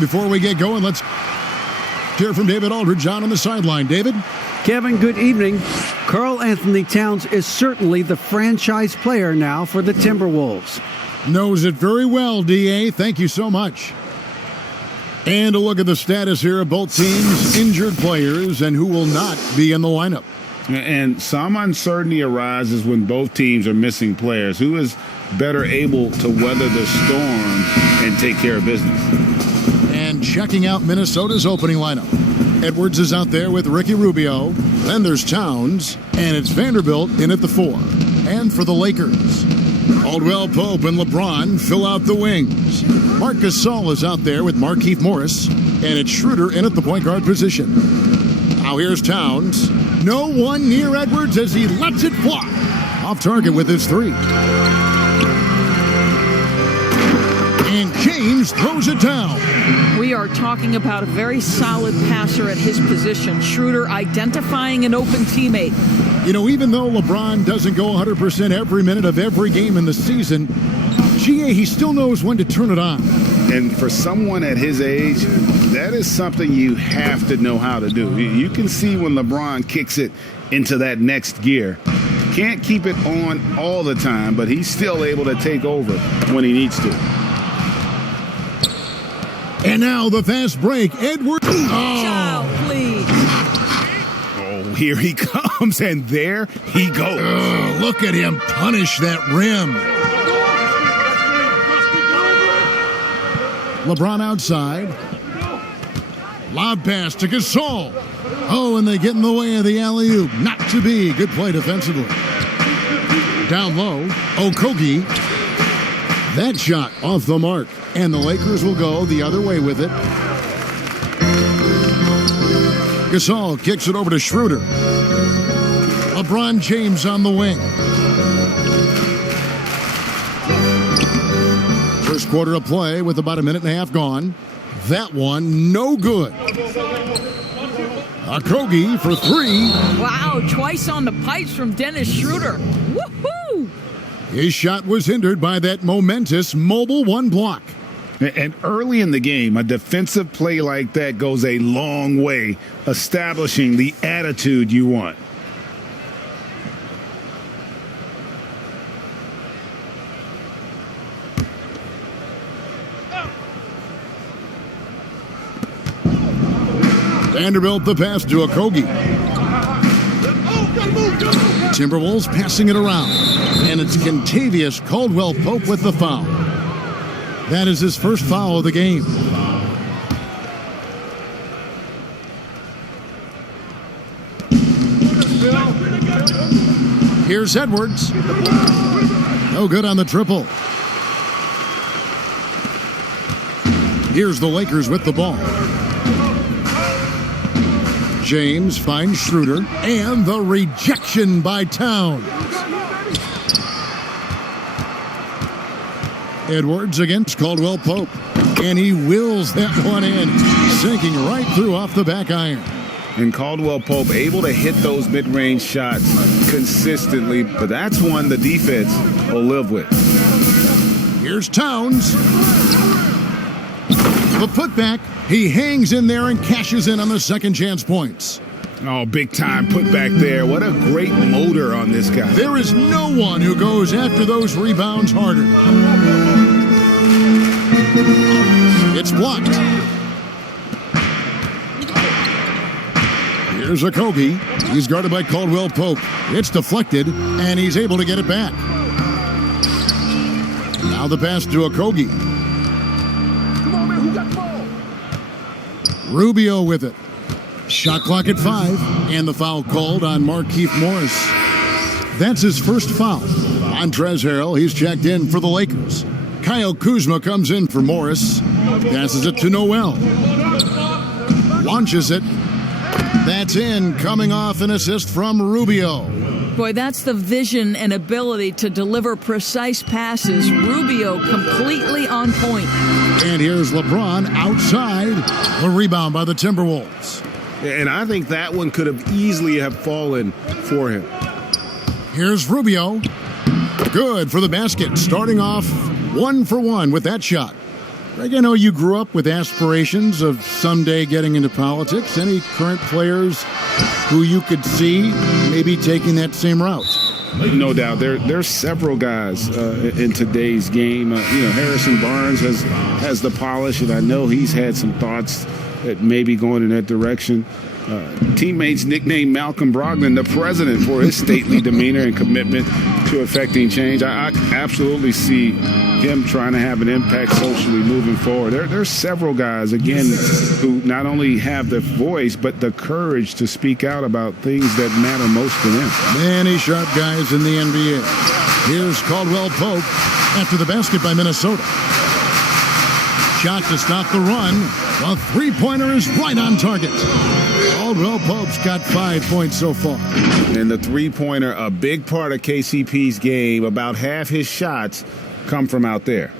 before we get going, let's hear from David Aldridge on the sideline. David? Kevin, good evening. Karl Anthony Towns is certainly the franchise player now for the Timberwolves. Knows it very well, D.A. Thank you so much. And a look at the status here of both teams' injured players and who will not be in the lineup. And some uncertainty arises when both teams are missing players. Who is better able to weather the storm and take care of business? And checking out Minnesota's opening lineup. Edwards is out there with Ricky Rubio. Then there's Towns. And it's Vanderbilt in at the 4. And for the Lakers, Caldwell Pope and LeBron fill out the wings. Marc Gasol is out there with Markieff Morris. And it's Schroeder in at the point guard position. Now here's Towns. No one near Edwards as he lets it fly. Off target with his 3. And James throws it down. We are talking about a very solid passer at his position. Schroeder identifying an open teammate. You know, even though LeBron doesn't go 100% every minute of every game in the season, he still knows when to turn it on. And for someone at his age, that is something you have to know how to do. You can see when LeBron kicks it into that next gear. Can't keep it on all the time, but he's still able to take over when he needs to. And now the fast break. Edwards. Child, please. Oh, here he comes, and there he goes. Look at him punish that rim. LeBron outside. Lob pass to Gasol. Oh, and they get in the way of the alley-oop. Not to be. Good play defensively. Down low, Okogie. That shot off the mark. And the Lakers will go the other way with it. Gasol kicks it over to Schroeder. LeBron James on the wing. First quarter of play with about a minute and a half gone. That one, no good. Okogie for 3. Wow, twice on the pipes from Dennis Schroeder. Woohoo! His shot was hindered by that momentous mobile 1 block. And early in the game, a defensive play like that goes a long way, establishing the attitude you want. Vanderbilt the pass to Okogie. Timberwolves passing it around. And it's Kentavious Caldwell-Pope with the foul. That is his first foul of the game. Here's Edwards. No good on the triple. Here's the Lakers with the ball. James finds Schroeder, and the rejection by Towns. Edwards against Caldwell-Pope, and he wills that one in, sinking right through off the back iron. And Caldwell-Pope able to hit those mid-range shots consistently, but that's one the defense will live with. Here's Towns. The putback, he hangs in there and cashes in on the second chance points. Oh, big time putback there. What a great motor on this guy. There is no one who goes after those rebounds harder. It's blocked. Here's Okogie. He's guarded by Caldwell-Pope. It's deflected, and he's able to get it back. Now the pass to Okogie. Rubio with it. Shot clock at 5, and the foul called on Markieff Morris. That's his first foul. Montrezl Harrell, he's checked in for the Lakers. Kyle Kuzma comes in for Morris. Passes it to Noel. Launches it. That's in, coming off an assist from Rubio. Boy, that's the vision and ability to deliver precise passes. Rubio completely on point. And here's LeBron outside. The rebound by the Timberwolves. And I think that one could have easily have fallen for him. Here's Rubio. Good for the basket. Starting off 1 for 1 with that shot. Greg, I know you grew up with aspirations of someday getting into politics. Any current players who you could see maybe taking that same route? No doubt. There's several guys in today's game. Harrison Barnes has the polish, and I know he's had some thoughts that maybe going in that direction. Teammates nicknamed Malcolm Brogdon the president for his stately demeanor and commitment to effecting change. I absolutely see him trying to have an impact socially moving forward. There's several guys, again, who not only have the voice, but the courage to speak out about things that matter most to them. Many sharp guys in the NBA. Here's Caldwell Pope after the basket by Minnesota. Shot to stop the run. The three-pointer is right on target. Caldwell Pope's got 5 points so far. And the three-pointer, a big part of KCP's game. About half his shots come from out there.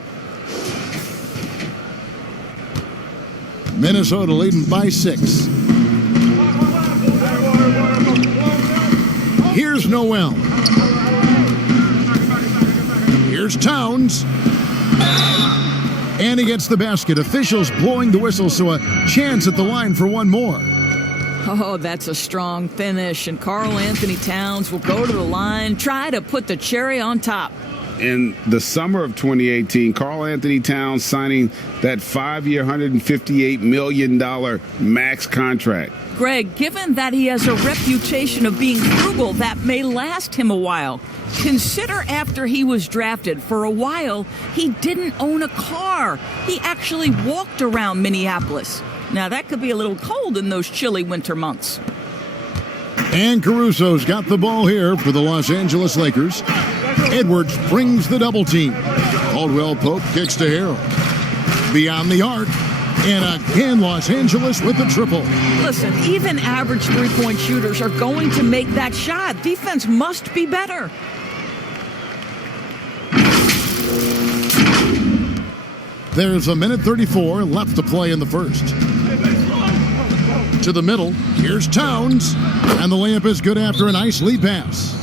Minnesota leading by 6. Here's Noel. Here's Towns. And he gets the basket. Officials blowing the whistle, so a chance at the line for one more. Oh, that's a strong finish. And Karl Anthony Towns will go to the line, try to put the cherry on top. In the summer of 2018, Karl Anthony Towns signing that 5-year, $158 million max contract. Greg, given that he has a reputation of being frugal, that may last him a while. Consider after he was drafted, for a while, he didn't own a car. He actually walked around Minneapolis. Now, that could be a little cold in those chilly winter months. And Caruso's got the ball here for the Los Angeles Lakers. Edwards brings the double team. Caldwell Pope kicks to Harrell. Beyond the arc. And again, Los Angeles with the triple. Listen, even average three-point shooters are going to make that shot. Defense must be better. There's a minute 34 left to play in the first. To the middle, here's Towns. And the layup is good after a nice lead pass.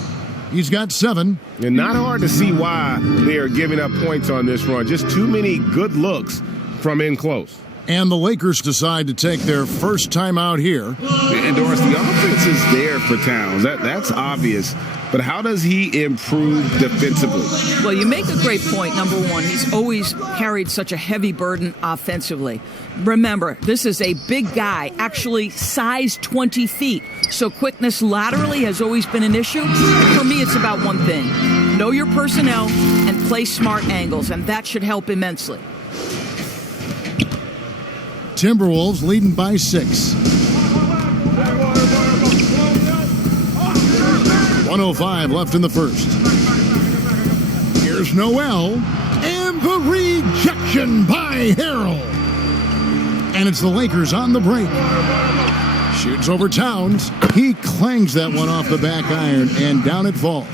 He's got 7. And not hard to see why they are giving up points on this run. Just too many good looks from in close. And the Lakers decide to take their first time out here. And Doris, the offense is there for Towns. That's obvious. But how does he improve defensively? Well, you make a great point. Number one, he's always carried such a heavy burden offensively. Remember, this is a big guy, actually size 20 feet. So quickness laterally has always been an issue. For me, it's about one thing. Know your personnel and play smart angles, and that should help immensely. Timberwolves leading by 6. 1:05 left in the first. Here's Noel. And the rejection by Harrell. And it's the Lakers on the break. Shoots over Towns. He clangs that one off the back iron, and down it falls.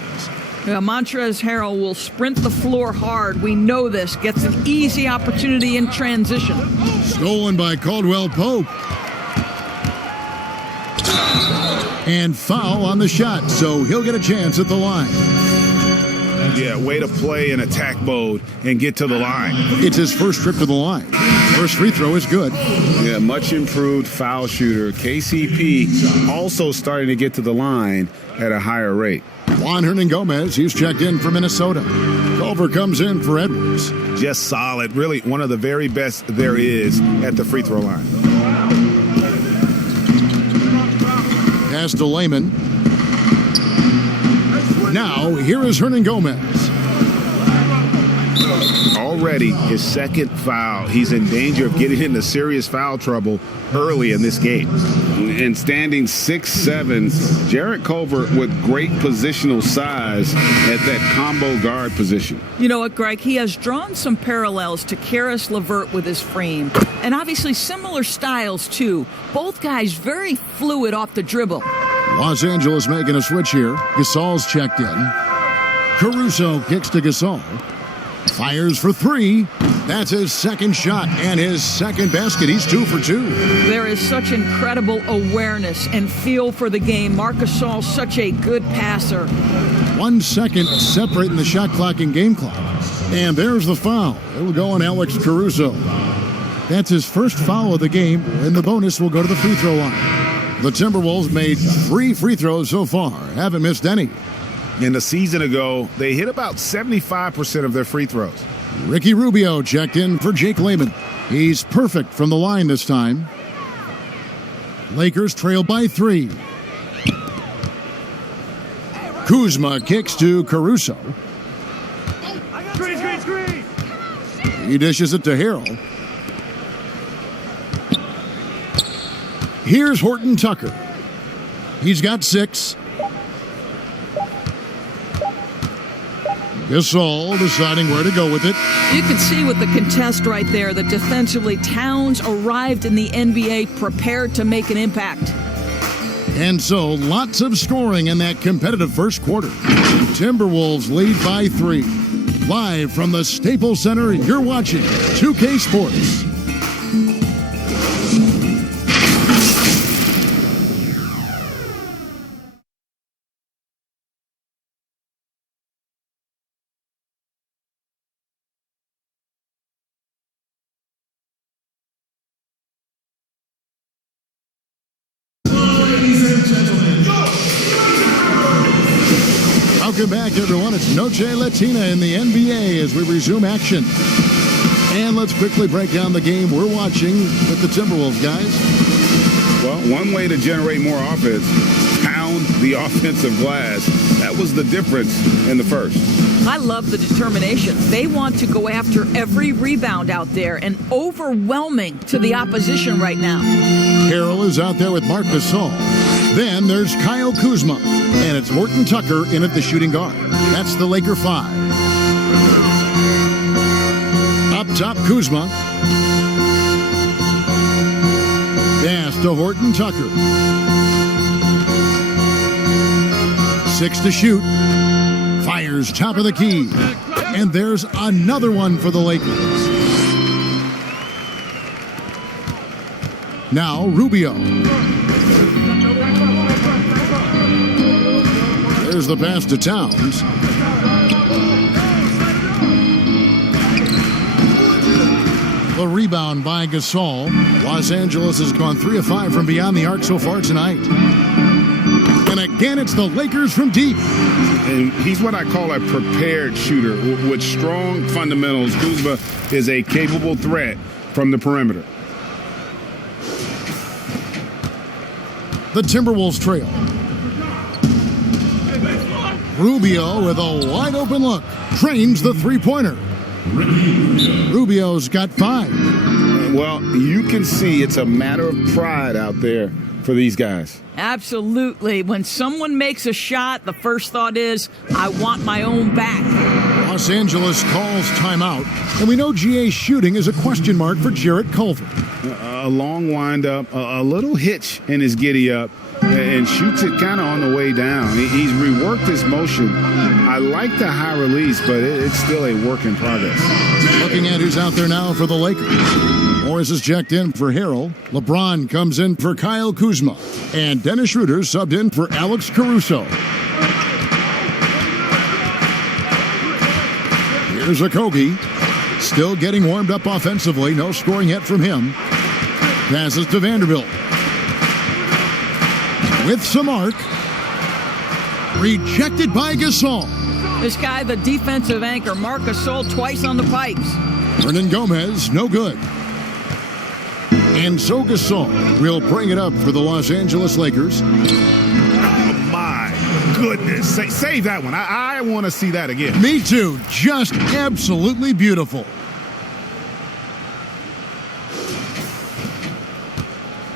Montrezl Harrell will sprint the floor hard. We know this. Gets an easy opportunity in transition. Stolen by Caldwell Pope. And foul on the shot, so he'll get a chance at the line. Yeah, way to play in attack mode and get to the line. It's his first trip to the line. First free throw is good. Yeah, much improved foul shooter. KCP also starting to get to the line at a higher rate. Juan Hernangomez, he's checked in for Minnesota. Culver comes in for Edwards. Just solid. Really one of the very best there is at the free throw line. Pass to Layman. Now, here is Hernangomez. Already his second foul. He's in danger of getting into serious foul trouble early in this game. And standing 6'7", Jarrett Culver with great positional size at that combo guard position. You know what, Greg? He has drawn some parallels to Karis LeVert with his frame. And obviously similar styles, too. Both guys very fluid off the dribble. Los Angeles making a switch here. Gasol's checked in. Caruso kicks to Gasol. Fires for 3. That's his second shot and his second basket. He's 2 for 2. There is such incredible awareness and feel for the game. Marc Gasol's such a good passer. 1 second separating the shot clock and game clock. And there's the foul. It'll go on Alex Caruso. That's his first foul of the game, and the bonus will go to the free throw line. The Timberwolves made 3 free throws so far, haven't missed any. In the season ago, they hit about 75% of their free throws. Ricky Rubio checked in for Jake Layman. He's perfect from the line this time. Lakers trail by 3. Kuzma kicks to Caruso. He dishes it to Harrell. Here's Horton Tucker. He's got 6. Gasol deciding where to go with it. You can see with the contest right there that defensively Towns arrived in the NBA prepared to make an impact. And so, lots of scoring in that competitive first quarter. Timberwolves lead by 3. Live from the Staples Center, you're watching 2K Sports. Welcome back, everyone. It's Noche Latina in the NBA as we resume action. And let's quickly break down the game we're watching with the Timberwolves, guys. Well, one way to generate more offense, pound the offensive glass. That was the difference in the first. I love the determination. They want to go after every rebound out there and overwhelming to the opposition right now. Harrell is out there with Marc Gasol. Then there's Kyle Kuzma, and it's Horton Tucker in at the shooting guard. That's the Laker 5. Up top, Kuzma. Pass to Horton Tucker. 6 to shoot. Fires top of the key. And there's another one for the Lakers. Now Rubio. There's the pass to Towns. The rebound by Gasol. Los Angeles has gone 3 of 5 from beyond the arc so far tonight. And again, it's the Lakers from deep. And he's what I call a prepared shooter with strong fundamentals. Kuzma is a capable threat from the perimeter. The Timberwolves trail. Rubio with a wide open look. Trains the three-pointer. Rubio's got 5. Well, you can see it's a matter of pride out there for these guys. Absolutely. When someone makes a shot, the first thought is, I want my own back. Los Angeles calls timeout, and we know GA's shooting is a question mark for Jarrett Culver. A long windup, a little hitch in his giddy-up, and shoots it kind of on the way down. He's reworked his motion. I like the high release, but it's still a work in progress. Looking at who's out there now for the Lakers. Morris is checked in for Harrell. LeBron comes in for Kyle Kuzma. And Dennis Schroeder subbed in for Alex Caruso. Here's Okogie. Still getting warmed up offensively. No scoring yet from him. Passes to Vanderbilt. With some arc. Rejected by Gasol. This guy, the defensive anchor, Marc Gasol, twice on the pipes. Hernan Gomez, no good. And so Gasol will bring it up for the Los Angeles Lakers. Oh, my goodness. Save that one. I want to see that again. Me too. Just absolutely beautiful.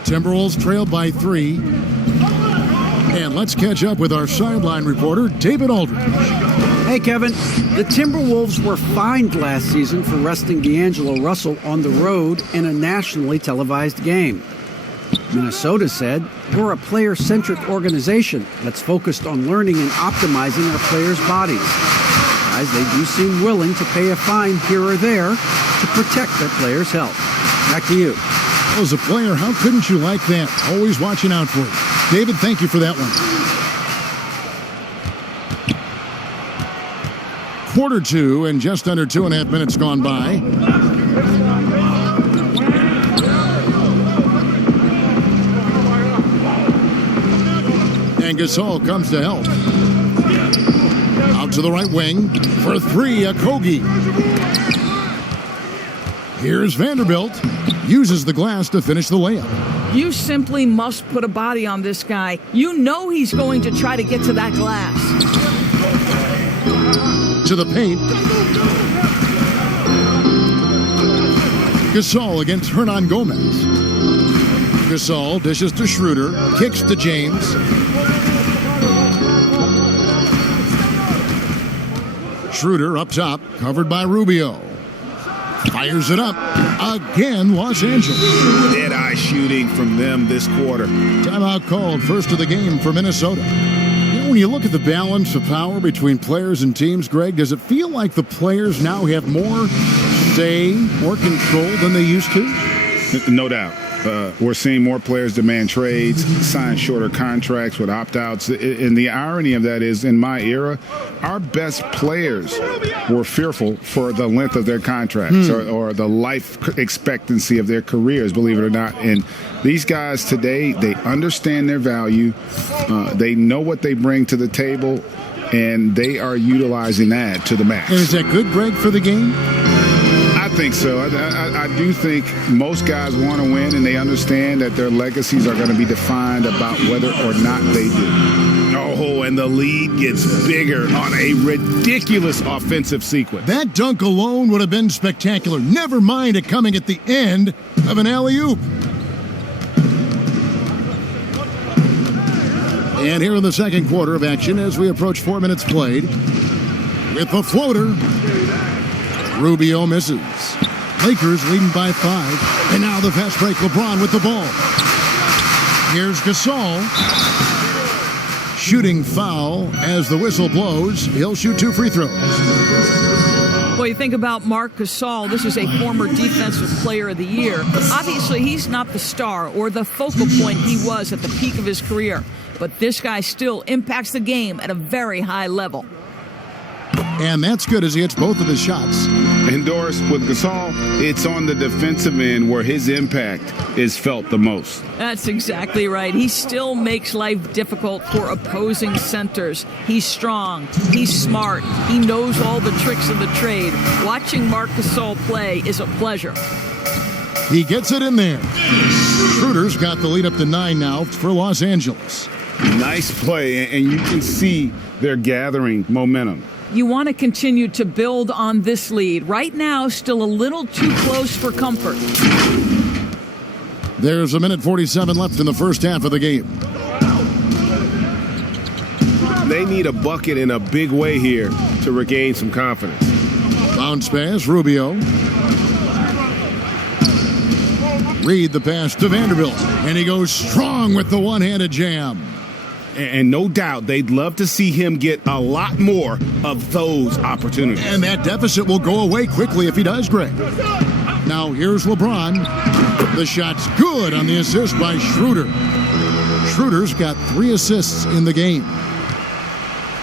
Timberwolves trail by 3. And let's catch up with our sideline reporter, David Aldridge. Hey, Kevin. The Timberwolves were fined last season for resting D'Angelo Russell on the road in a nationally televised game. Minnesota said, we're a player-centric organization that's focused on learning and optimizing our players' bodies. Guys, they do seem willing to pay a fine here or there to protect their players' health. Back to you. As a player, how couldn't you like that? Always watching out for it. David, thank you for that one. Quarter 2 and just under 2.5 minutes gone by. And Gasol comes to help. Out to the right wing for three, Okogie. Here's Vanderbilt. Uses the glass to finish the layup. You simply must put a body on this guy. You know he's going to try to get to that glass. To the paint. Gasol against Hernan Gomez. Gasol dishes to Schroeder. Kicks to James. Schroeder up top, covered by Rubio. Fires it up. Again, Los Angeles. Dead-eye shooting from them this quarter. Timeout called, first of the game for Minnesota. You know, when you look at the balance of power between players and teams, Greg, does it feel like the players now have more say, more control than they used to? No doubt. We're seeing more players demand trades, sign shorter contracts with opt-outs. And the irony of that is, in my era, our best players were fearful for the length of their contracts or the life expectancy of their careers, believe it or not. And these guys today, they understand their value. They know what they bring to the table, and they are utilizing that to the max. And is that good, Greg, for the game? I think so. I do think most guys want to win, and they understand that their legacies are going to be defined about whether or not they do. Oh, and the lead gets bigger on a ridiculous offensive sequence. That dunk alone would have been spectacular. Never mind it coming at the end of an alley-oop. And here in the second quarter of action as we approach 4 minutes played. With the floater. Rubio misses. Lakers leading by 5. And now the fast break. LeBron with the ball. Here's Gasol. Shooting foul as the whistle blows. He'll shoot 2 free throws. Well, you think about Marc Gasol. This is a former Defensive Player of the Year. Obviously, he's not the star or the focal point he was at the peak of his career. But this guy still impacts the game at a very high level. And that's good as he hits both of his shots. And Doris, with Gasol, it's on the defensive end where his impact is felt the most. That's exactly right. He still makes life difficult for opposing centers. He's strong. He's smart. He knows all the tricks of the trade. Watching Marc Gasol play is a pleasure. He gets it in there. Schroeder's got the lead up to 9 now for Los Angeles. Nice play, and you can see they're gathering momentum. You want to continue to build on this lead. Right now, still a little too close for comfort. There's 1:47 left in the first half of the game. They need a bucket in a big way here to regain some confidence. Bounce pass, Rubio. Reed the pass to Vanderbilt. And he goes strong with the one-handed jam. And no doubt they'd love to see him get a lot more of those opportunities. And that deficit will go away quickly if he does, Greg. Now here's LeBron. The shot's good on the assist by Schroeder. Schroeder's got 3 assists in the game.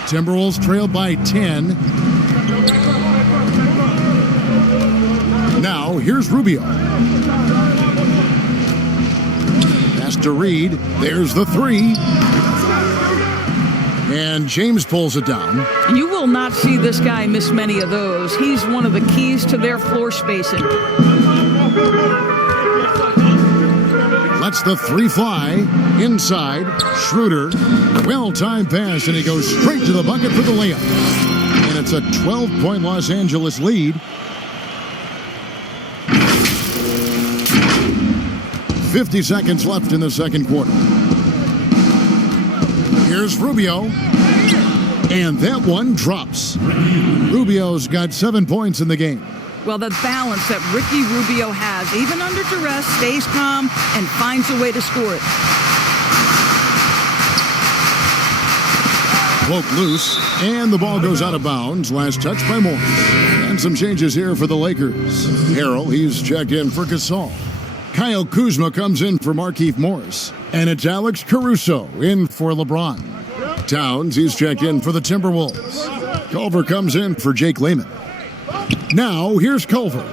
Timberwolves trail by 10. Now here's Rubio. Pass to Reed. There's the 3. And James pulls it down. You will not see this guy miss many of those. He's one of the keys to their floor spacing. Lets the 3 fly. Inside. Schroeder. Well-timed pass, and he goes straight to the bucket for the layup. And it's a 12-point Los Angeles lead. 50 seconds left in the second quarter. Here's Rubio. And that one drops. Rubio's got 7 points in the game. Well, the balance that Ricky Rubio has, even under duress, stays calm and finds a way to score it. Poke loose, and the ball goes out of bounds. Last touch by Moore. And some changes here for the Lakers. Harrell, he's checked in for Gasol. Kyle Kuzma comes in for Markieff Morris. And it's Alex Caruso in for LeBron. Towns, he's checked in for the Timberwolves. Culver comes in for Jake Layman. Now, here's Culver.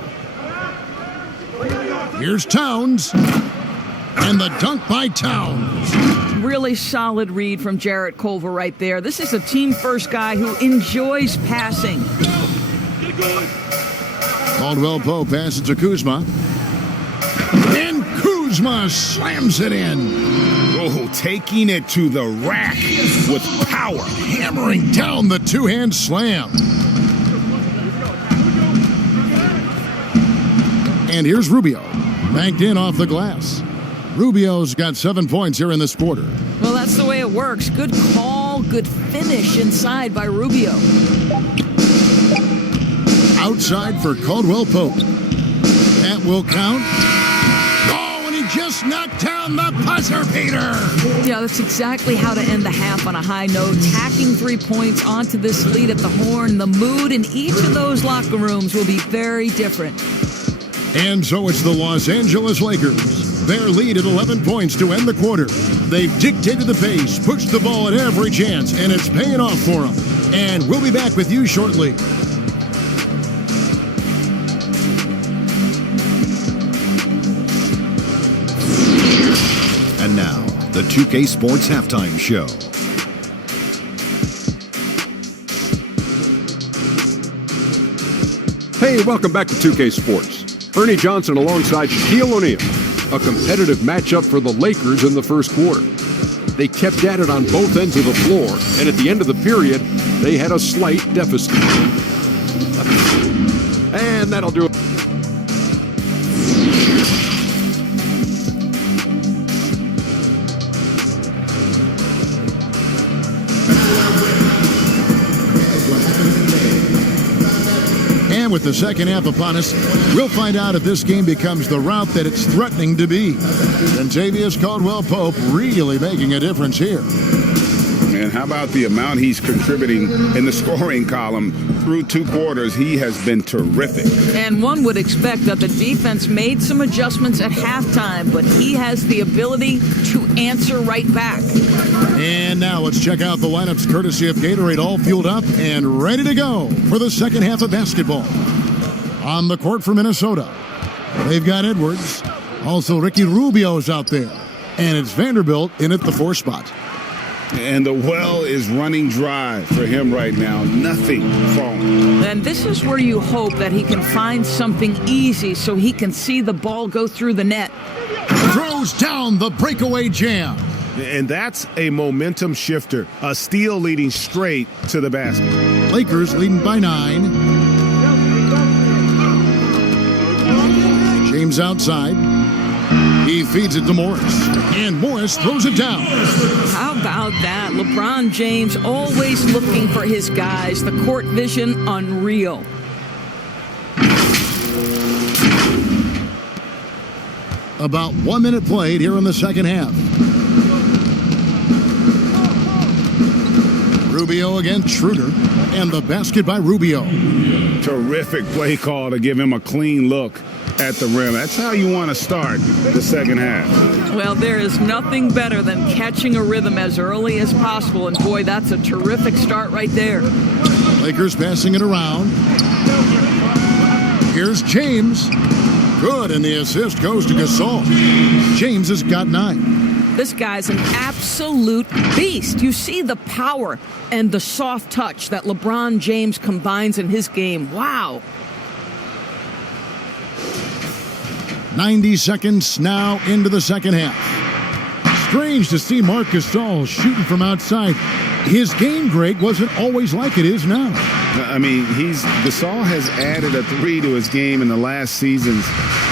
Here's Towns. And the dunk by Towns. Really solid read from Jarrett Culver right there. This is a team-first guy who enjoys passing. Caldwell Pope passes to Kuzma. And Kuzma slams it in. Oh, taking it to the rack with power. Hammering down the two-hand slam. And here's Rubio. Banked in off the glass. Rubio's got 7 points here in this quarter. Well, that's the way it works. Good call, good finish inside by Rubio. Outside for Caldwell Pope. That will count. Oh, and he just knocked down the buzzer beater. Yeah, that's exactly how to end the half on a high note. Tacking 3 points onto this lead at the horn. The mood in each of those locker rooms will be very different. And so it's the Los Angeles Lakers. Their lead at 11 points to end the quarter. They've dictated the pace, pushed the ball at every chance, and it's paying off for them. And we'll be back with you shortly. And now, the 2K Sports Halftime Show. Hey, welcome back to 2K Sports. Ernie Johnson alongside Shaquille O'Neal. A competitive matchup for the Lakers in the first quarter. They kept at it on both ends of the floor, and at the end of the period, they had a slight deficit. And that'll do it. And with the second half upon us, we'll find out if this game becomes the route that it's threatening to be. Kentavious Caldwell-Pope really making a difference here. And how about the amount he's contributing in the scoring column through 2 quarters? He has been terrific. And one would expect that the defense made some adjustments at halftime, but he has the ability to answer right back. And now let's check out the lineups courtesy of Gatorade, all fueled up and ready to go for the second half of basketball. On the court for Minnesota, they've got Edwards. Also, Ricky Rubio's out there. And it's Vanderbilt in at the 4 spot. And the well is running dry for him right now. Nothing falling. And this is where you hope that he can find something easy so he can see the ball go through the net. Throws down the breakaway jam. And that's a momentum shifter. A steal leading straight to the basket. Lakers leading by 9. James outside. He feeds it to Morris. And Morris throws it down. How about that? LeBron James always looking for his guys. The court vision, unreal. About 1 minute played here in the second half. Rubio against Schroeder. And the basket by Rubio. Terrific play call to give him a clean look at the rim. That's how you want to start the second half. Well, there is nothing better than catching a rhythm as early as possible. And boy, that's a terrific start right there. Lakers passing it around. Here's James. Good, and the assist goes to Gasol. James has got 9. This guy's an absolute beast. You see the power and the soft touch that LeBron James combines in his game. Wow. 90 seconds now into the second half. Strange to see Marc Gasol shooting from outside. His game, Greg, wasn't always like it is now. I mean, Gasol has added a 3 to his game in the last seasons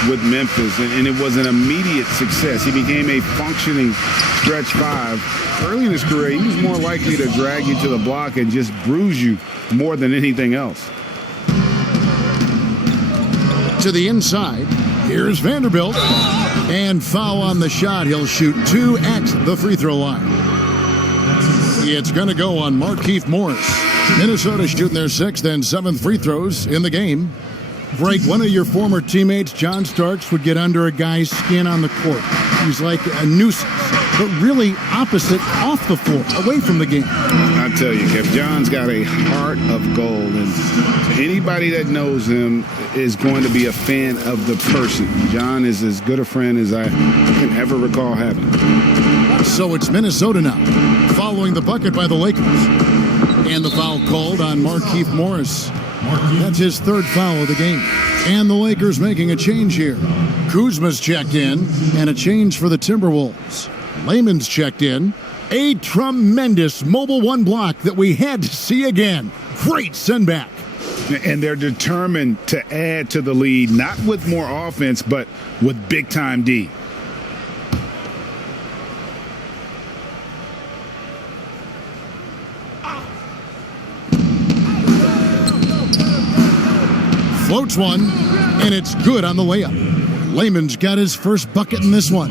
with Memphis, and it was an immediate success. He became a functioning stretch 5. Early in his career, he was more likely to drag you to the block and just bruise you more than anything else. To the inside. Here's Vanderbilt. And foul on the shot. He'll shoot 2 at the free throw line. It's going to go on Markieff Morris. Minnesota shooting their 6th and 7th free throws in the game. Greg, one of your former teammates, John Starks, would get under a guy's skin on the court. He's like a nuisance, but really opposite off the floor, away from the game. I tell you, Kev, John's got a heart of gold, and anybody that knows him is going to be a fan of the person. John is as good a friend as I can ever recall having. So it's Minnesota now, following the bucket by the Lakers. And the foul called on Markieff Morris. That's his third foul of the game. And the Lakers making a change here. Kuzma's checked in, and a change for the Timberwolves. Layman's checked in. A tremendous mobile one block that we had to see again. Great send back. And they're determined to add to the lead, not with more offense, but with big-time D. Floats one, and it's good on the layup. Layman's got his first bucket in this one.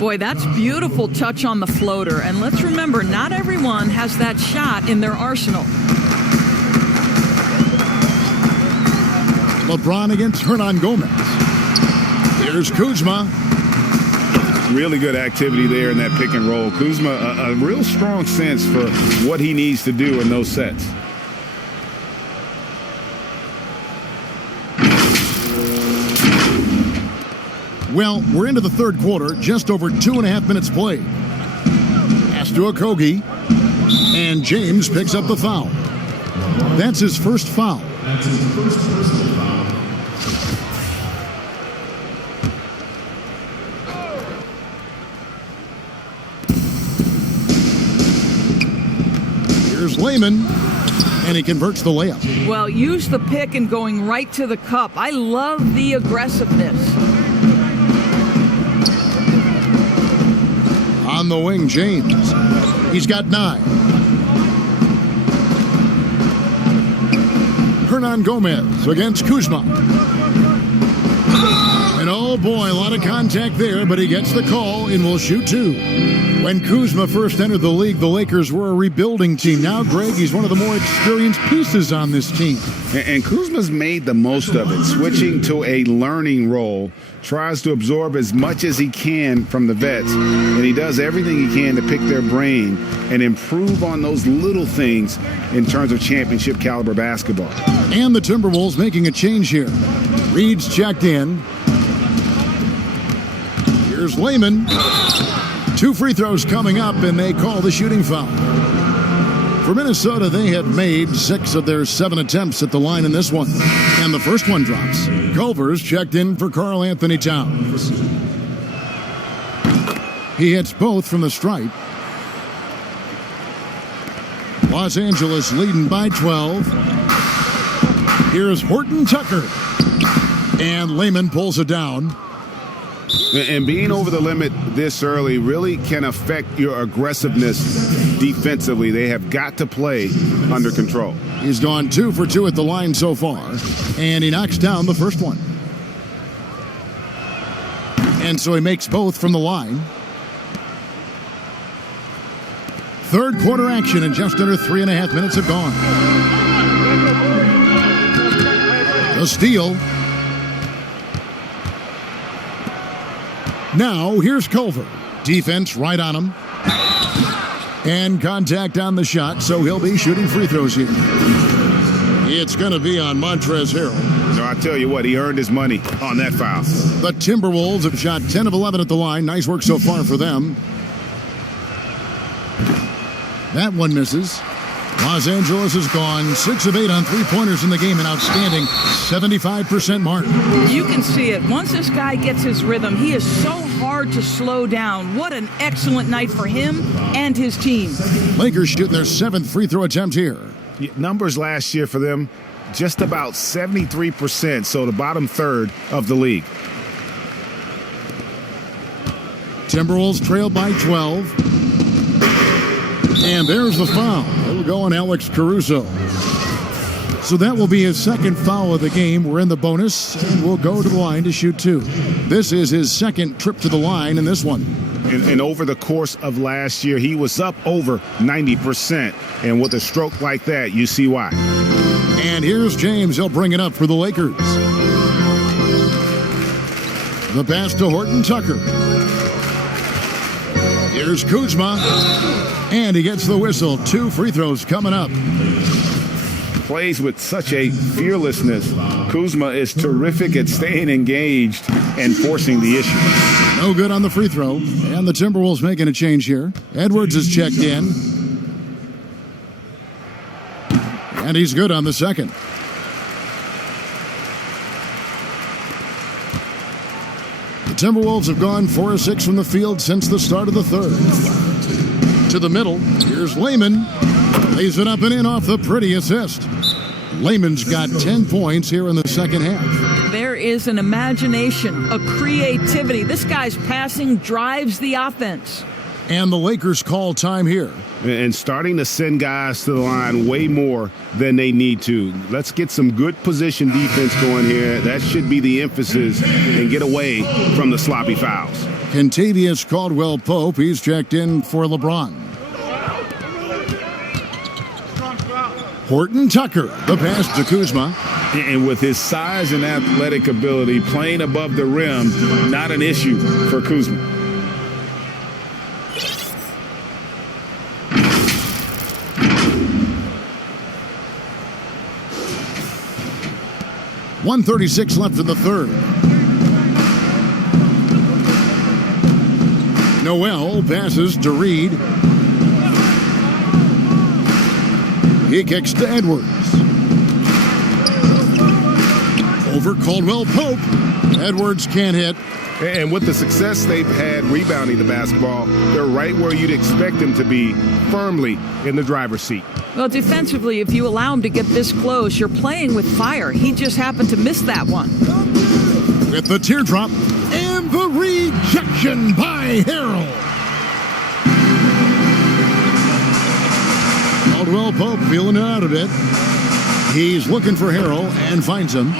Boy, that's beautiful touch on the floater. And let's remember, not everyone has that shot in their arsenal. LeBron against Hernan Gomez. Here's Kuzma. Really good activity there in that pick and roll. Kuzma, a real strong sense for what he needs to do in those sets. Well, we're into the third quarter, just over 2.5 minutes played. Pass to Okogie, and James picks up the foul. That's his first foul. Here's Layman, and he converts the layup. Well, use the pick and going right to the cup. I love the aggressiveness. On the wing, James. He's got 9. Hernan Gomez against Kuzma. And oh boy, a lot of contact there, but he gets the call and will shoot 2. When Kuzma first entered the league, the Lakers were a rebuilding team. Now, Greg, he's one of the more experienced pieces on this team. And Kuzma's made the most of it, switching to a learning role, tries to absorb as much as he can from the vets, and he does everything he can to pick their brain and improve on those little things in terms of championship caliber basketball. And the Timberwolves making a change here. Reed's checked in. Here's Layman. 2 free throws coming up, and they call the shooting foul. For Minnesota, they have made 6 of their 7 attempts at the line in this one. And the first one drops. Culver's checked in for Karl Anthony Towns. He hits both from the stripe. Los Angeles leading by 12. Here's Horton Tucker. And Layman pulls it down. And being over the limit this early really can affect your aggressiveness defensively. They have got to play under control. He's gone 2 for 2 at the line so far, and he knocks down the first one. And so he makes both from the line. Third quarter action, and just under 3.5 minutes have gone. The steal. Now, here's Culver. Defense right on him. And contact on the shot, so he'll be shooting free throws here. It's going to be on Montrezl Harrell. So I tell you what, he earned his money on that foul. The Timberwolves have shot 10 of 11 at the line. Nice work so far for them. That one misses. Los Angeles has gone 6 of 8 on three-pointers in the game, an outstanding 75% mark. You can see it. Once this guy gets his rhythm, he is so hard to slow down. What an excellent night for him and his team. Lakers shooting their 7th free throw attempt here. Numbers last year for them, just about 73%, so the bottom third of the league. Timberwolves trail by 12. And there's the foul. It'll go on Alex Caruso. So that will be his second foul of the game. We're in the bonus, and we'll go to the line to shoot 2. This is his second trip to the line in this one. And over the course of last year, he was up over 90%. And with a stroke like that, you see why. And here's James. He'll bring it up for the Lakers. The pass to Horton Tucker. Here's Kuzma. And he gets the whistle. 2 free throws coming up. Plays with such a fearlessness. Kuzma is terrific at staying engaged and forcing the issue. No good on the free throw. And the Timberwolves making a change here. Edwards is checked in. And he's good on the second. The Timberwolves have gone 4 of 6 from the field since the start of the third. To the middle, here's Lehman. Lays it up and in off the pretty assist. Lehman's got 10 points here in the second half. There is an imagination, a creativity. This guy's passing drives the offense. And the Lakers call time here. And starting to send guys to the line way more than they need to. Let's get some good position defense going here. That should be the emphasis, and get away from the sloppy fouls. Kentavious Caldwell-Pope, he's checked in for LeBron. Horton Tucker, the pass to Kuzma. And with his size and athletic ability, playing above the rim, not an issue for Kuzma. .136 left in the third. Noel passes to Reed. He kicks to Edwards. Over Caldwell-Pope. Edwards can't hit. And with the success they've had rebounding the basketball, they're right where you'd expect them to be, firmly in the driver's seat. Well, defensively, if you allow him to get this close, you're playing with fire. He just happened to miss that one. With the teardrop and the rejection by Harrell. Caldwell-Pope feeling it out a bit. He's looking for Harrell and finds him.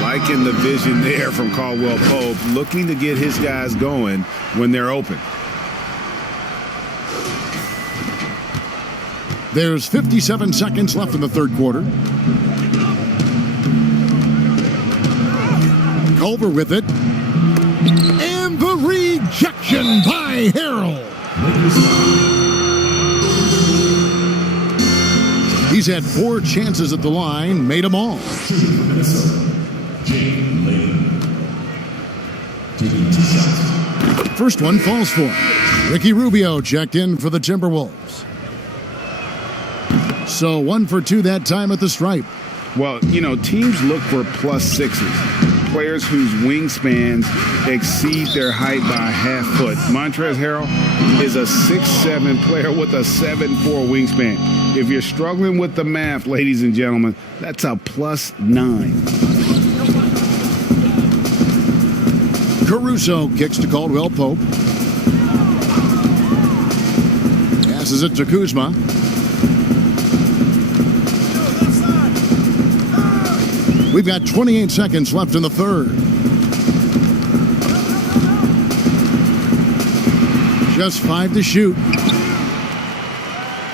Liking the vision there from Caldwell-Pope, looking to get his guys going when they're open. There's 57 seconds left in the third quarter. Culver with it. And the rejection by Harrell. He's had 4 chances at the line, made them all. First one falls for him. Ricky Rubio checked in for the Timberwolves. So 1 for 2 that time at the stripe. Well, you know, teams look for +6s. Players whose wingspans exceed their height by a half foot. Montrezl Harrell is a 6'7" player with a 7'4" wingspan. If you're struggling with the math, ladies and gentlemen, that's a +9. Caruso kicks to Caldwell-Pope. Passes it to Kuzma. We've got 28 seconds left in the third. Just 5 to shoot.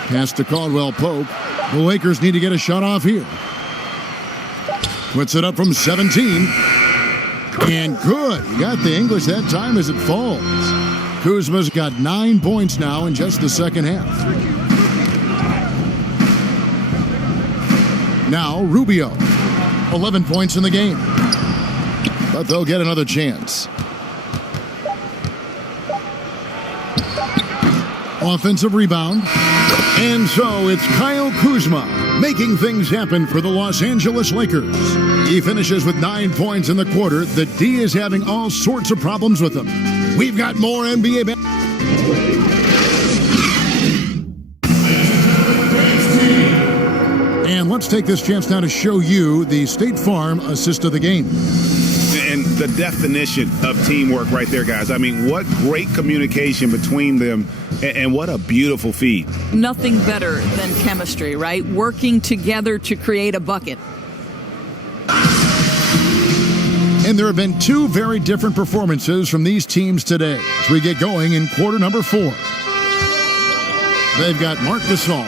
Pass to Caldwell-Pope. The Lakers need to get a shot off here. Puts it up from 17. And good. He got the English that time as it falls. Kuzma's got 9 points now in just the second half. Now Rubio. 11 points in the game. But they'll get another chance. Offensive rebound. And so it's Kyle Kuzma making things happen for the Los Angeles Lakers. He finishes with 9 points in the quarter. The D is having all sorts of problems with him. We've got more NBA basketball. And let's take this chance now to show you the State Farm assist of the game. And the definition of teamwork right there, guys. I mean, what great communication between them, and what a beautiful feed. Nothing better than chemistry, right? Working together to create a bucket. And there have been 2 very different performances from these teams today as we get going in quarter number 4. They've got Marc Gasol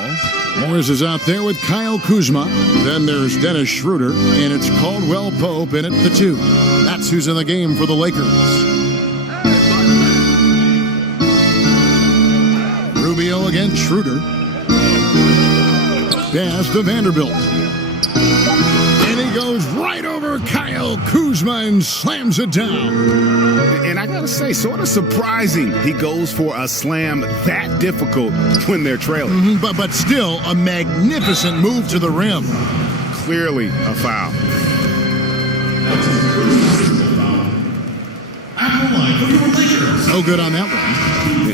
Morris is out there with Kyle Kuzma. Then there's Dennis Schroeder, and it's Caldwell Pope in at the 2. That's who's in the game for the Lakers. Rubio against Schroeder. Pass to Vanderbilt. And he goes right over Kyle Kuzma and slams it down. And I gotta say, sort of surprising he goes for a slam that difficult when they're trailing. But still a magnificent move to the rim. Clearly a foul. No good on that one.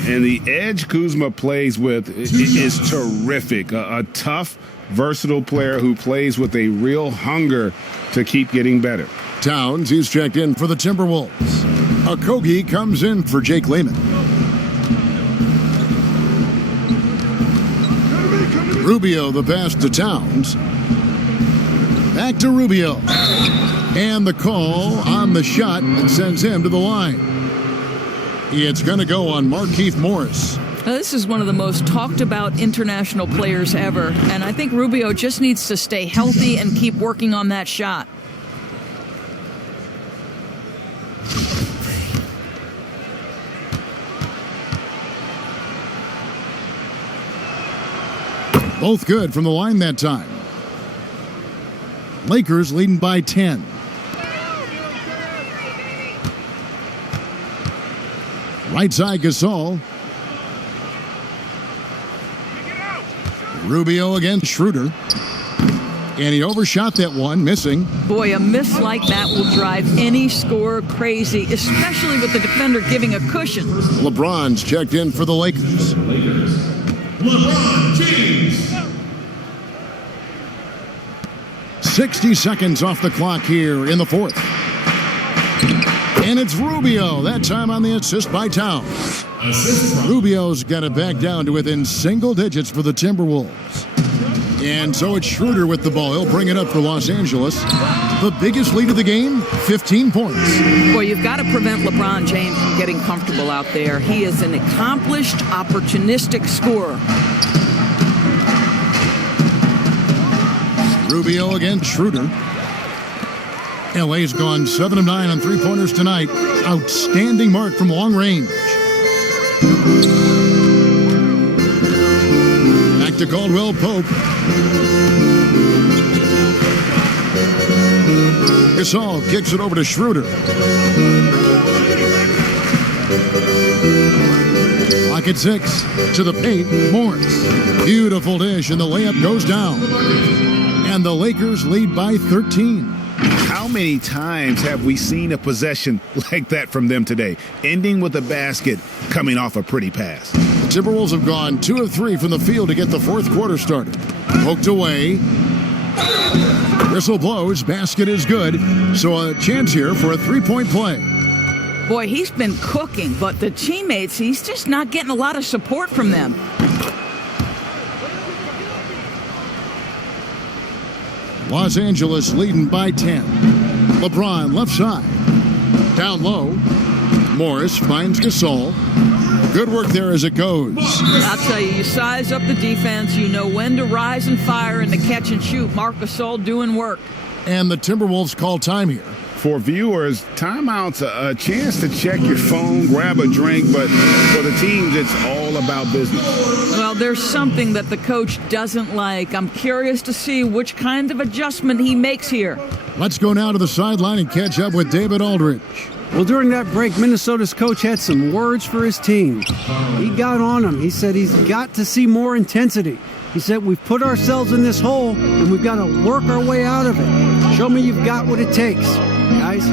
And the edge Kuzma plays with is terrific. A tough, versatile player who plays with a real hunger to keep getting better. Towns, he's checked in for the Timberwolves. Okogie comes in for Jake Lehman. Rubio the pass to Towns. Back to Rubio. And the call on the shot that sends him to the line. It's going to go on Markieff Morris. Now, this is one of the most talked about international players ever, and I think Rubio just needs to stay healthy and keep working on that shot. Both good from the line that time. Lakers leading by 10. Right side Gasol. Rubio against Schroeder. And he overshot that one, missing. Boy, a miss like that will drive any scorer crazy, especially with the defender giving a cushion. LeBron's checked in for the Lakers. LeBron James. 60 seconds off the clock here in the 4th. And it's Rubio, that time on the assist by Towns. Rubio's got it back down to within single digits for the Timberwolves. And so it's Schroeder with the ball. He'll bring it up for Los Angeles. The biggest lead of the game, 15 points. Boy, you've got to prevent LeBron James from getting comfortable out there. He is an accomplished, opportunistic scorer. Rubio against Schroeder. LA's gone 7 of 9 on three-pointers tonight. Outstanding mark from long range. Back to Caldwell Pope. Gasol kicks it over to Schroeder. Clock at 6. To the paint, Morris. Beautiful dish, and the layup goes down. And the Lakers lead by 13. How many times have we seen a possession like that from them today, ending with a basket coming off a pretty pass? The Timberwolves have gone 2 of 3 from the field to get the 4th quarter started. Poked away. Whistle blows. Basket is good. So a chance here for a three-point play. Boy, he's been cooking, but the teammates, he's just not getting a lot of support from them. Los Angeles leading by 10. LeBron left side. Down low. Morris finds Gasol. Good work there as it goes. I'll tell you, you size up the defense. You know when to rise and fire and to catch and shoot. Marc Gasol doing work. And the Timberwolves call time here. For viewers, timeout's a chance to check your phone, grab a drink, but for the teams, it's all about business. Well, there's something that the coach doesn't like. I'm curious to see which kind of adjustment he makes here. Let's go now to the sideline and catch up with David Aldridge. Well, during that break, Minnesota's coach had some words for his team. He got on them. He said he's got to see more intensity. He said we've put ourselves in this hole, and we've got to work our way out of it. Show me you've got what it takes, guys.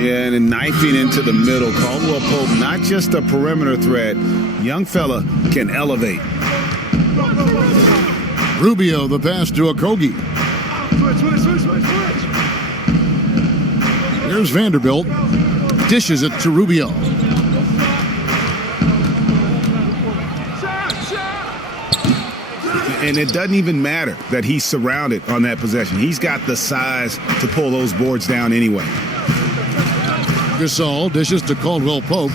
Yeah, and then knifing into the middle. Caldwell Pope, not just a perimeter threat. Young fella can elevate. Rubio, the pass to Okogie. Here's Vanderbilt. Dishes it to Rubio. And it doesn't even matter that he's surrounded on that possession. He's got the size to pull those boards down anyway. Gasol dishes to Caldwell Pope.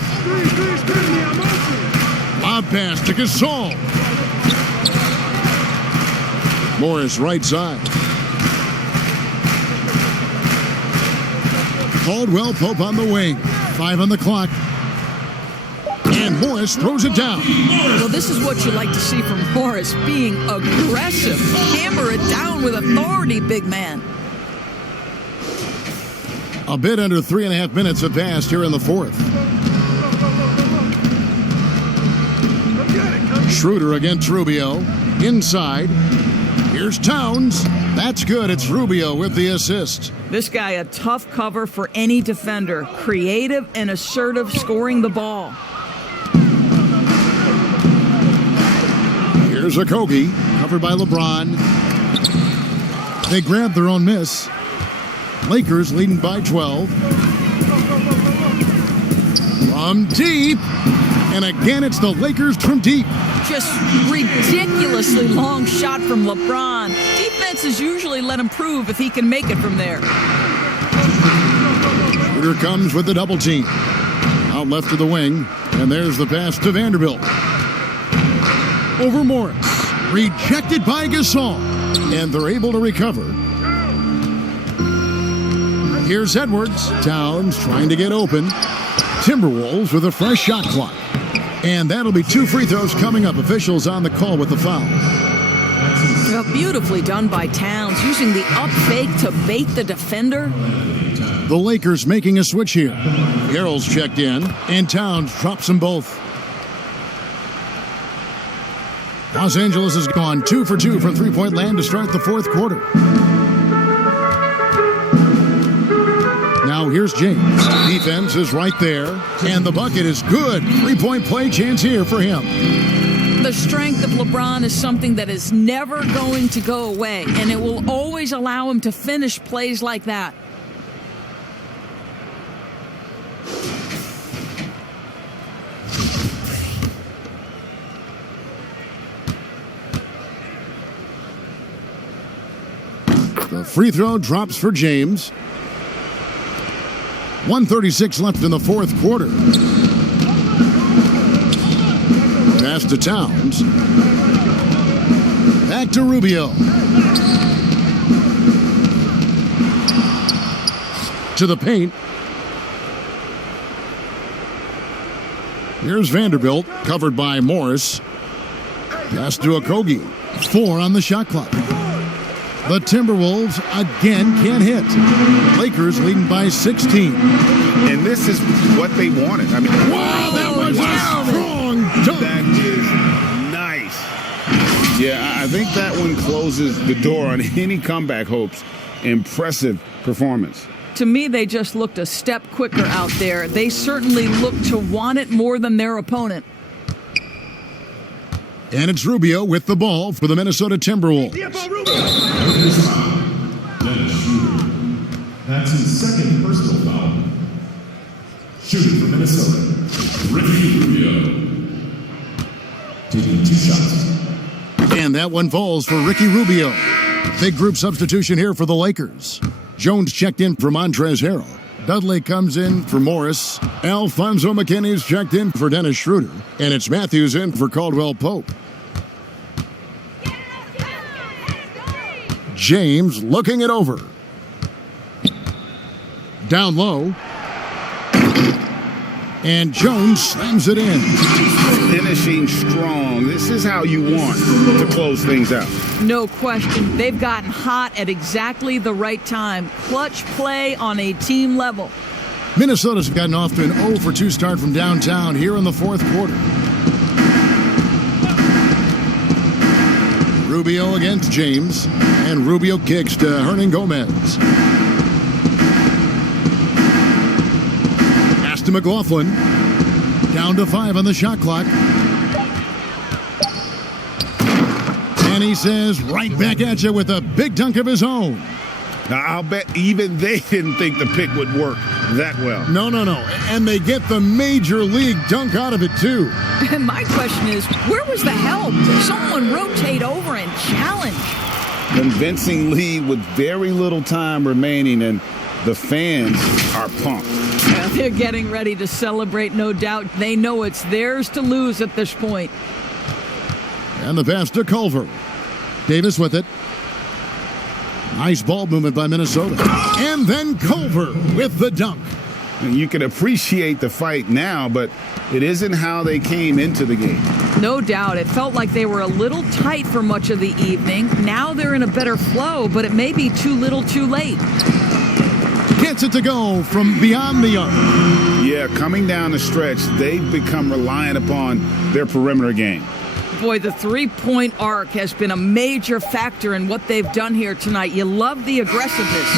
Lob pass to Gasol. Morris right side. Caldwell Pope on the wing. 5 on the clock. And Morris throws it down. Well, this is what you like to see from Morris, being aggressive. Hammer it down with authority, big man. A bit under 3.5 minutes have passed here in the fourth. Schroeder against Rubio. Inside. Here's Towns. That's good. It's Rubio with the assist. This guy a tough cover for any defender. Creative and assertive scoring the ball. Here's Okogie, covered by LeBron. They grab their own miss. Lakers leading by 12. From deep. And again, it's the Lakers from deep. Just ridiculously long shot from LeBron. Defenses usually let him prove if he can make it from there. Shooter comes with the double team. Out left of the wing. And there's the pass to Vanderbilt. Over Morris. Rejected by Gasol. And they're able to recover. Here's Edwards. Towns trying to get open. Timberwolves with a fresh shot clock. And that'll be 2 free throws coming up. Officials on the call with the foul. Well, beautifully done by Towns, using the up fake to bait the defender. The Lakers making a switch here. Harrell's checked in, and Towns drops them both. Los Angeles has gone 2 for 2 from three-point land to start the fourth quarter. Now here's James. Defense is right there, and the bucket is good. Three-point play chance here for him. The strength of LeBron is something that is never going to go away, and it will always allow him to finish plays like that. The free throw drops for James. 1:36 left in the fourth quarter. Pass to Towns. Back to Rubio. To the paint. Here's Vanderbilt, covered by Morris. Pass to Okogie. 4 on the shot clock. The Timberwolves again can't hit. Lakers leading by 16. And this is what they wanted. I mean, wow, that was strong. That is nice. Yeah, I think that one closes the door on any comeback hopes. Impressive performance. To me, they just looked a step quicker out there. They certainly looked to want it more than their opponent. And it's Rubio with the ball for the Minnesota Timberwolves. That's his second personal foul. Shooting for Minnesota, Ricky Rubio. Taking 2 shots. And that one falls for Ricky Rubio. Big group substitution here for the Lakers. Jones checked in for Montrezl Harrell. Dudley comes in for Morris. Alfonso McKinney's checked in for Dennis Schroeder. And it's Matthews in for Caldwell Pope. James looking it over. Down low. And Jones slams it in. Finishing strong. This is how you want to close things out. No question. They've gotten hot at exactly the right time. Clutch play on a team level. Minnesota's gotten off to an 0 for 2 start from downtown here in the fourth quarter. Rubio against James. And Rubio kicks to Hernan Gomez. Pass to McLaughlin. Down to 5 on the shot clock. And he says, right back at you with a big dunk of his own. Now, I'll bet even they didn't think the pick would work that well. No. And they get the major league dunk out of it, too. My question is, where was the help? Someone rotate over and challenge. Convincing lead with very little time remaining, and the fans are pumped. Yeah, they're getting ready to celebrate, no doubt. They know it's theirs to lose at this point. And the pass to Culver. Davis with it. Nice ball movement by Minnesota. And then Culver with the dunk. And you can appreciate the fight now, but it isn't how they came into the game. No doubt. It felt like they were a little tight for much of the evening. Now they're in a better flow, but it may be too little too late. Gets it to go from beyond the arc. Yeah, coming down the stretch, they've become reliant upon their perimeter game. Boy, the three-point arc has been a major factor in what they've done here tonight. You love the aggressiveness.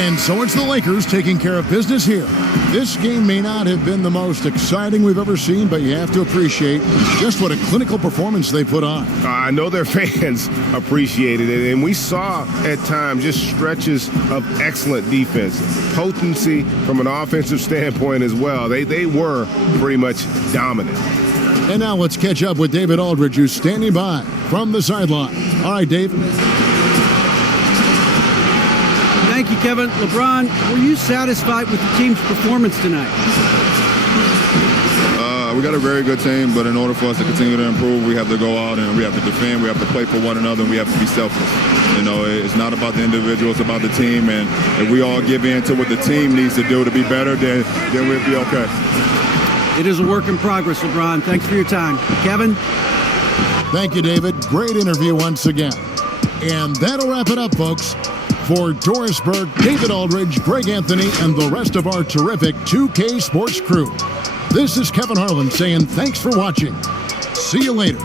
And so it's the Lakers taking care of business here. This game may not have been the most exciting we've ever seen, but you have to appreciate just what a clinical performance they put on. I know their fans appreciated it, and we saw at times just stretches of excellent defense, potency from an offensive standpoint as well. They were pretty much dominant. And now let's catch up with David Aldridge, who's standing by from the sideline. All right, Dave. Thank you, Kevin. LeBron, were you satisfied with the team's performance tonight? We got a very good team, but in order for us to continue to improve, we have to go out and we have to defend, we have to play for one another, and we have to be selfless. You know, it's not about the individual, it's about the team, and if we all give in to what the team needs to do to be better, then we'll be okay. It is a work in progress, LeBron. Thanks for your time. Kevin? Thank you, David. Great interview once again. And that'll wrap it up, folks. For Doris Berg, David Aldridge, Greg Anthony, and the rest of our terrific 2K Sports crew, this is Kevin Harlan saying thanks for watching. See you later.